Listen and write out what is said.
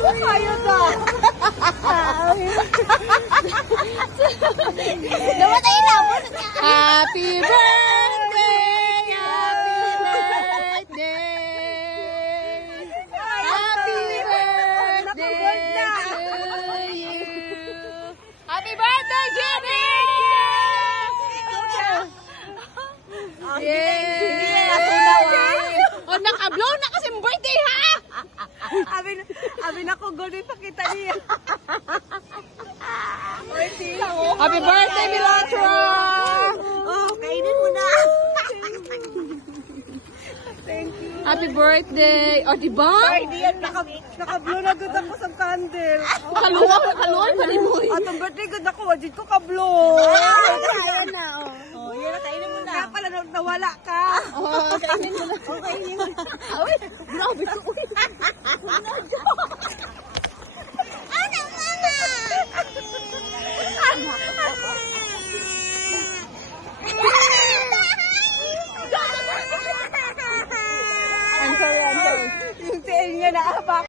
Kayo na. Namatay na po. Happy birthday! Happy birthday! Happy birthday to you! Happy birthday, Jenny! Yeah! O, naka-blow na kasi birthday, ha? Abi na ko gulay pakita niya. Happy birthday, Milatra! Oh, kainin mo na. Happy birthday! O, diba? Ay, diyan naka-blow na gud ako sa candle. Kaluan, malimoy. At ang birthday gud ako, wajid ko ka-blow. Ayan na, oh. Oh, yan na, kainin mo na. Kaya pala nawala ka. Oh, kainin mo na. Kainin mo na. Ay, grabe ko. Uy. I'm sorry. Yung tiil niya na